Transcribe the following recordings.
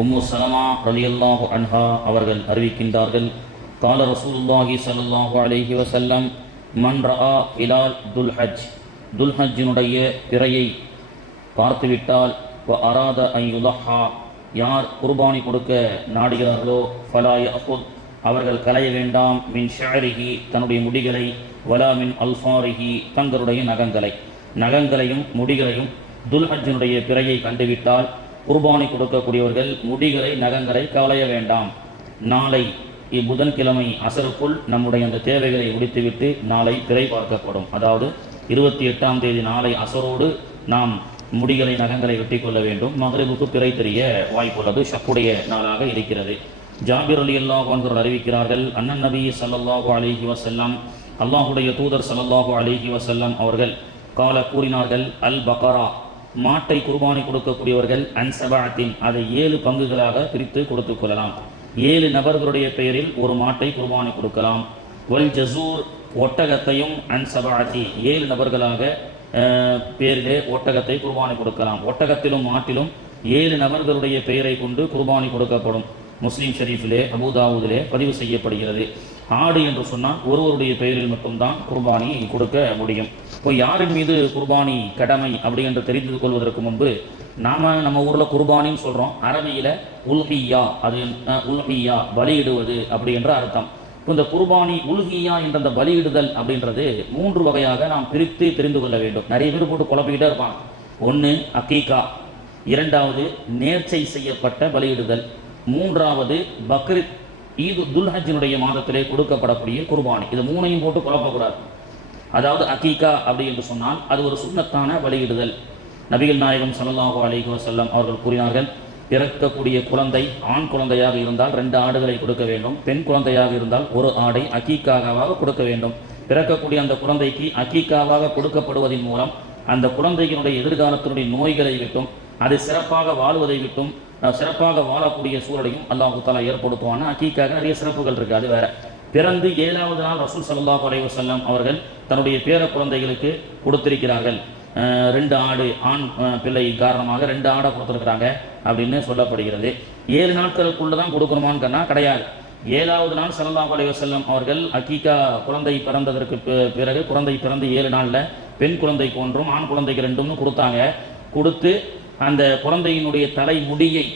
உம்மு சலமா ரலியல்லாஹு அன்ஹா அவர்கள் அறிவிக்கின்றார்கள், கால ரசூலுல்லாஹி ஸல்லல்லாஹு அலைஹி வஸல்லம், மன் ரஆ ஹிலால் துல்ஹஜ்ஜினுடைய பிறையை பார்த்துவிட்டால், வ அராத அன் யுலஹா, யார் குர்பானி கொடுக்க நாடுகிறார்களோ, ஃபலா யஅஹுத், அவர்கள் களைய வேண்டாம், மின் ஷஅரிஹி, தன்னுடைய முடிகளை, வலா மின் அல்ஃபாரிஹி, தங்களுடைய நகங்களையும் முடிகளையும் துல்ஹஜ்ஜினுடைய பிறையை கண்டுவிட்டால் குர்பானி கொடுக்கக்கூடியவர்கள் முடிகளை நகங்களை களைய வேண்டாம். நாளை புதன்கிழமை அசருக்குள் நம்முடைய அந்த தேவைகளை முடித்துவிட்டு நாளை பிறை பார்க்கப்படும். அதாவது 28ஆம் தேதி நாளை அசரோடு நாம் முடிகளை நகங்களை வெட்டி கொள்ள வேண்டும். மக்ரிபுக்கு பிறை தெரிய வாய்ப்புள்ளது. ஷக்குடைய நாளாக இருக்கிறது. ஜாபிர் ரலியல்லாஹு அன்ஹு அறிவிக்கிறார்கள், அன்னன் நபி ஸல்லல்லாஹு அலைஹி வஸல்லம், அல்லாஹுடைய தூதர் ஸல்லல்லாஹு அலைஹி வஸல்லம் அவர்கள் கால கூறினார்கள், அல் பக்ரா, மாட்டை குர்பானி கொடுக்கக்கூடியவர்கள் அன்சபாத்தின், அதை 7 பங்குகளாக பிரித்து கொடுத்து கொள்ளலாம். 7 நபர்களுடைய பெயரில் ஒரு மாட்டை குர்பானி கொடுக்கலாம். வல் ஜசூர், ஒட்டகத்தையும் அன்சபாத்தி, 7 நபர்களாக பேரிலே ஒட்டகத்தை குர்பானி கொடுக்கலாம். ஒட்டகத்திலும் மாட்டிலும் 7 நபர்களுடைய பெயரை கொண்டு குர்பானி கொடுக்கப்படும். முஸ்லீம் ஷரீஃபிலே அபூதாவூதிலே பதிவு செய்யப்படுகிறது. ஆடு என்று சொன்னால் ஒருவருடைய பெயரில் மட்டும்தான் குர்பானி கொடுக்க முடியும். இப்போ யாரின் மீது குர்பானி கடமை அப்படி என்று தெரிந்து கொள்வதற்கு முன்பு நம்ம ஊரில் குர்பானின்னு சொல்கிறோம். அரபியில் உல்ஹியா, அது உல்ஹியா பலியிடுவது அப்படி என்ற அர்த்தம். இப்போ இந்த குர்பானி உல்ஹியா என்ற அந்த பலியிடுதல் அப்படின்றது 3 வகையாக நாம் பிரித்து தெரிந்து கொள்ள வேண்டும். நிறைய பேர் போட்டு குழப்பிக்கிட்டே இருப்பாங்க. 1 அக்கீகா, 2வது நேர்ச்சை செய்யப்பட்ட பலியிடுதல், 3வது பக்ரீத் ஈது துல்ஹஜ்ஜினுடைய மாதத்திலே கொடுக்கப்படக்கூடிய குர்பானி. இது 3ஐயும் போட்டு குழப்பக்கூடாது. அதாவது அக்கீகா அப்படி என்று சொன்னால் அது ஒரு சுன்னத்தான பலியிடுதல். நபிகள் நாயகம் ஸல்லல்லாஹு அலைஹி வஸல்லம் அவர்கள் கூறினார்கள், பிறக்கக்கூடிய குழந்தை ஆண் குழந்தையாக இருந்தால் 2 ஆடுகளை கொடுக்க வேண்டும். பெண் குழந்தையாக இருந்தால் 1 ஆடை அக்கீகாவாக கொடுக்க வேண்டும். பிறக்கக்கூடிய அந்த குழந்தைக்கு அக்கீகாவாக கொடுக்கப்படுவதன் மூலம் அந்த குழந்தையினுடைய எதிர்காலத்தினுடைய நோய்களை விட்டும், அது சிறப்பாக வாழ்வதை விட்டும், சிறப்பாக வாழக்கூடிய சூழலையும் அல்லாஹ் தஆலா ஏற்படுத்துவானா. அக்கீகாக நிறைய சிறப்புகள் இருக்குது. அது வேற. பிறந்து 7வது நாள் ரசூல் ஸல்லல்லாஹு அலைஹி வஸல்லம் அவர்கள் தன்னுடைய பேர குழந்தைகளுக்கு கொடுத்திருக்கிறார்கள். 2 ஆடு, ஆண் பிள்ளை காரணமாக 2 ஆடை கொடுத்துருக்குறாங்க அப்படின்னு சொல்லப்படுகிறது. 7 நாட்களுக்குள்ள தான் கொடுக்கணுமான்னு சொன்னால் கிடையாது. 7வது நாள் ஸல்லல்லாஹு அலைஹி வஸல்லம் அவர்கள் அக்கீகா குழந்தை பிறந்ததற்கு பிறகு, குழந்தை பிறந்து 7 நாளில் பெண் குழந்தைக்கு 1, ஆண் குழந்தைக்கு 2 கொடுத்தாங்க. கொடுத்து அந்த குழந்தையினுடைய தலை முடியை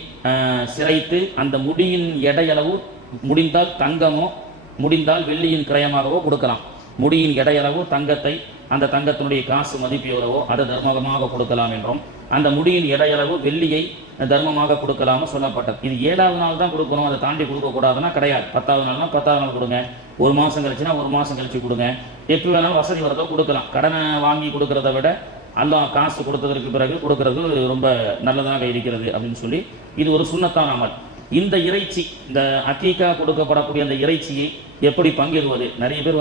சிரைத்து அந்த முடியின் எடையளவு முடிந்தால் தங்கமோ முடிந்தால் வெள்ளியின் கிரயமாகவோ கொடுக்கலாம். முடியின் எடையளவு தங்கத்தை, அந்த தங்கத்தினுடைய காசு மதிப்பு எவ்வளவோ அதை தர்மமாக கொடுக்கலாம் என்றும், அந்த முடியின் எடையளவு வெள்ளியை தர்மமாக கொடுக்கலாம்னு சொல்லப்பட்டது. இது 7வது நாள் தான் கொடுக்கணும், அதை தாண்டி கொடுக்கக்கூடாதுன்னா கிடையாது. 10வது நாள்னா 10வது நாள் கொடுங்க, 1 மாதம் கழிச்சுன்னா 1 மாதம் கழிச்சு கொடுங்க, எப்போ வேணாலும் வசதி வரதோ கொடுக்கலாம். கடனை வாங்கி கொடுக்கறத விட அல்லாஹ் காசு கொடுத்ததற்கு பிறகு கொடுக்கறது ரொம்ப நல்லதாக இருக்கிறது அப்படின்னு சொல்லி இது ஒரு சுன்னத்தான அமல். இந்த இறைச்சி, இந்த அக்கீகா கொடுக்கப்படக்கூடிய அந்த இறைச்சியை எப்படி பங்கிடுவது? நிறைய பேர்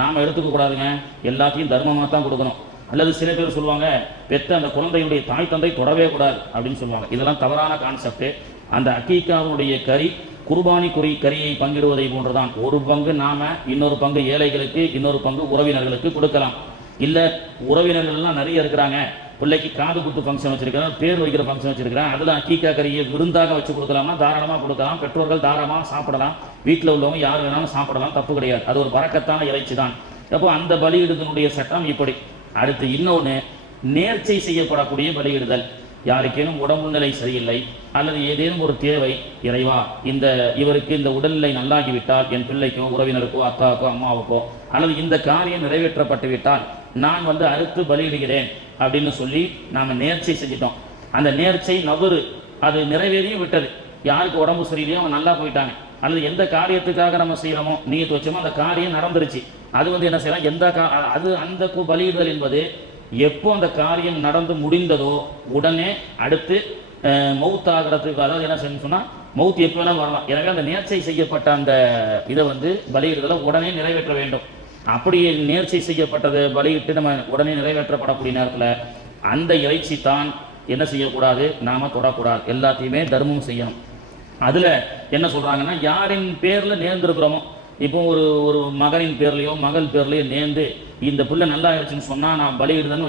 நாம் எடுத்துக்க கூடாதுங்க, எல்லாத்தையும் தர்மமாக தான் கொடுக்கணும். அல்லது சில பேர் சொல்லுவாங்க, பெற்ற அந்த குழந்தையுடைய தாய் தந்தை தொடவே கூடாது அப்படின்னு சொல்லுவாங்க. இதெல்லாம் தவறான கான்செப்ட். அந்த அக்கீகாவுடைய கறி குர்பானி கறியை பங்கிடுவதை போன்றுதான். 1 பங்கு நாம, இன்னொரு பங்கு ஏழைகளுக்கு, இன்னொரு பங்கு உறவினர்களுக்கு கொடுக்கலாம். இல்லை உறவினர்கள்லாம் நிறைய இருக்கிறாங்க, பிள்ளைக்கு காது குத்து ஃபங்க்ஷன் வச்சிருக்கிறேன், பேர் வைக்கிற ஃபங்க்ஷன் வச்சிருக்கிறேன், அதில் அக்கீகா கறியை விருந்தாக வச்சு கொடுக்கலாம்னா தாராளமாக கொடுக்கலாம். பெற்றோர்கள் தாராளமாக சாப்பிடலாம், வீட்டில் உள்ளவங்க யார் வேணாலும் சாப்பிடலாம், தப்பு கிடையாது. அது ஒரு பரக்கத்தான இறைச்சி தான். அப்போ அந்த பலியிடுதலுடைய சட்டம் இப்படி. அடுத்து இன்னொன்று, நேர்ச்சை செய்யப்படக்கூடிய பலியிடுதல். யாருக்கேனும் உடம்புநிலை சரியில்லை அல்லது ஏதேனும் ஒரு தேவை, இறைவா இவருக்கு இந்த உடல்நிலை நல்லாகிவிட்டால், என் பிள்ளைக்கோ உறவினருக்கோ அத்தாவுக்கோ அம்மாவுக்கோ, அல்லது இந்த காரியம் நிறைவேற்றப்பட்டு விட்டால் நான் அறுத்து பலியிடுகிறேன் அப்படின்னு சொல்லி நாம் நேர்ச்சை செஞ்சிட்டோம். அந்த நேர்ச்சை நபரு அது நிறைவேறியும் விட்டது. யாருக்கு உடம்பு சரியில்லையோ அவன் நல்லா போயிட்டாங்க. அல்லது எந்த காரியத்துக்காக நம்ம செய்யறோமோ, நீயத்து வச்சோமோ, அந்த காரியம் நடந்துருச்சு. அது என்ன செய்யலாம், அந்த பலியிடுதல் என்பது எப்போ அந்த காரியம் நடந்து முடிந்ததோ உடனே அடுத்து மவுத் ஆகிறதுக்கு, அதாவது என்ன செய்யணும் சொன்னால் மவுத் எப்போ வேணாலும் வரலாம். எனவே அந்த நேர்ச்சை செய்யப்பட்ட அந்த இதை பலியிடுதலை உடனே நிறைவேற்ற வேண்டும். அப்படி நேர்ச்சை செய்யப்பட்டது பலியிட்டு நம்ம உடனே நிறைவேற்றப்படக்கூடிய நேரத்தில் அந்த இறைச்சி தான் என்ன செய்யக்கூடாது, நாம தொடக்கூடாது, எல்லாத்தையுமே தர்மம் செய்யணும். அதில் என்ன சொல்கிறாங்கன்னா, யாரின் பேரில் நேர்ந்திருக்கிறோமோ, இப்போ ஒரு மகனின் பேர்லையோ மகள் பேர்லையோ நேர்ந்து இந்த புள்ள நல்லா ஆயிடுச்சுன்னு சொன்னால் நான் பலியிடுறேன்னு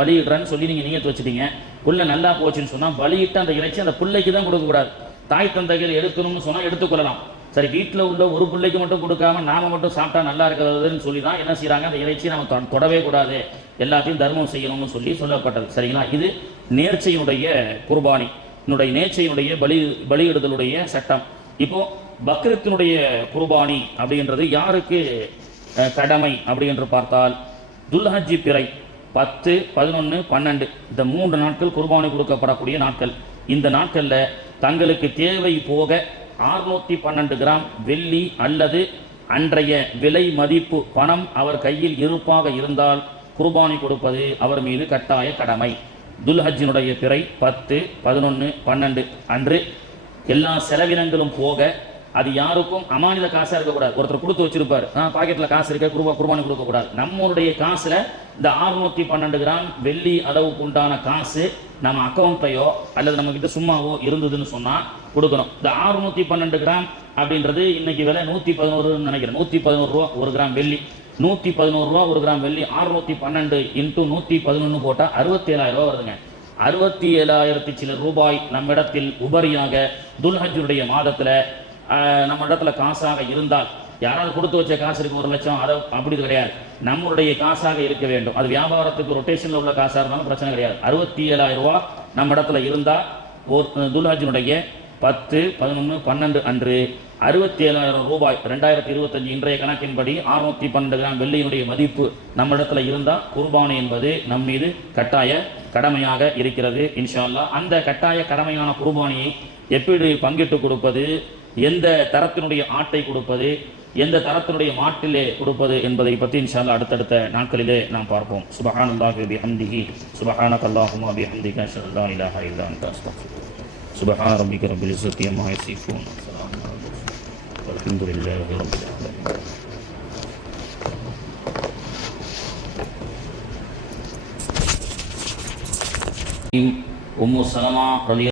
பலியிடுறேன்னு சொல்லி நீங்கள் நீயத்து வச்சுட்டீங்க. புள்ள நல்லா போச்சுன்னு சொன்னால் பலியிட்டு அந்த இறைச்சி அந்த பிள்ளைக்கு தான் கொடுக்கக்கூடாது. தாய் தந்தைகள் எடுக்கணும்னு சொன்னால் எடுத்துக்கொள்ளலாம். சரி, வீட்டில் உள்ள ஒரு பிள்ளைக்கு மட்டும் கொடுக்காம நாம மட்டும் சாப்பிட்டா நல்லா இருக்கிறதுன்னு சொல்லி தான் என்ன செய்கிறாங்க, அந்த இறைச்சி நம்ம தொடவே கூடாது, எல்லாத்தையும் தர்மம் செய்யணும்னு சொல்லப்பட்டது. சரிங்களா? இது நேர்ச்சையினுடைய குர்பானி, நேர்ச்சையினுடைய பலியிடுதலுடைய சட்டம். இப்போ பக்ரத்தினுடைய குர்பானி அப்படின்றது யாருக்கு கடமை அப்படின்னு பார்த்தால், துல்ஹஜ்ஜி பிறை 10, 11, 12 இந்த 3 நாட்கள் குர்பானி கொடுக்கப்படக்கூடிய நாட்கள். இந்த நாட்களில் தங்களுக்கு தேவை போக 612 கிராம் வெள்ளி அல்லது அன்றைய விலை மதிப்பு பணம் அவர் கையில் இருப்பாக இருந்தால் குர்பானி கொடுப்பது அவர் மீது கட்டாய கடமை. துல்ஹஜ்ஜினுடைய பிறை 10, 11, 12 அன்று எல்லா செலவினங்களும் போக, அது யாருக்கும் அமானித காசாக இருக்கக்கூடாது. ஒருத்தர் கொடுத்து வச்சிருப்பார், பாக்கெட்டில் காசு இருக்க குர்பானி கொடுக்கக்கூடாது. நம்மளுடைய காசில் இந்த 612 கிராம் வெள்ளி அளவுக்கு உண்டான காசு நம்ம அக்கௌண்ட்லையோ அல்லது நம்மக்கிட்ட சும்மாவோ இருந்ததுன்னு சொன்னால் கொடுக்கணும். இந்த 612 கிராம் அப்படின்றது இன்னைக்கு விலை 111 நினைக்கிறேன். 111 ரூபா ஒரு கிராம் வெள்ளி. 111 ரூபா ஒரு கிராம் வெள்ளி. 612 × 111 போட்டால் 67,000 ரூபா வருதுங்க. 67,000 சில ரூபாய் நம்மிடத்தில் உபரியாக துல்ஹஜ்ஜுடைய மாதத்தில் நம்ம இடத்துல காசாக இருந்தால், யாராவது கொடுத்து வச்ச காசு இருக்கு 1 லட்சம், அதை அப்படி கிடையாது, நம்மளுடைய காசாக இருக்க வேண்டும். அது வியாபாரத்துக்கு ரொட்டேஷனில் உள்ள காசாக இருந்தாலும் பிரச்சனை கிடையாது. 67,000 ரூபா நம்ம இடத்துல இருந்தால் துல்ஹஜ்ஜினுடைய 10, 11, 12 அன்று 67,000 ரூபாய் 2025 இன்றைய கணக்கின்படி 612 கிராம் வெள்ளியினுடைய மதிப்பு நம்ம இடத்துல இருந்தால் குர்பானி என்பது நம் மீது கட்டாய கடமையாக இருக்கிறது இன்ஷா அல்லாஹ். அந்த கட்டாய கடமையான குர்பானியை எப்படி பங்கிட்டு கொடுப்பது, எந்த தரத்தினுடைய ஆட்டை கொடுப்பது, எந்த தரத்தினுடைய மாட்டிலே கொடுப்பது என்பதை பற்றி இன்ஷா அல்லாஹ் அடுத்தடுத்த நாட்களிலே நாம் பார்ப்போம். சுப்ஹானல்லாஹி பிஹம்திஹி சுப்ஹானக்கல்லாஹும்ம பிஹம்திக அஷ்ஹது அல்லா இலாஹா இல்லா அன்த அஸ்தக்ஃபிருக. சுப்ஹான ரப்பிக ரப்பில் இஸ்ஸத்தி அம்மா யசிஃபூன் வல்ஹம்துலில்லாஹி ரப்பில் ஆலமீன். உம்மு சலமா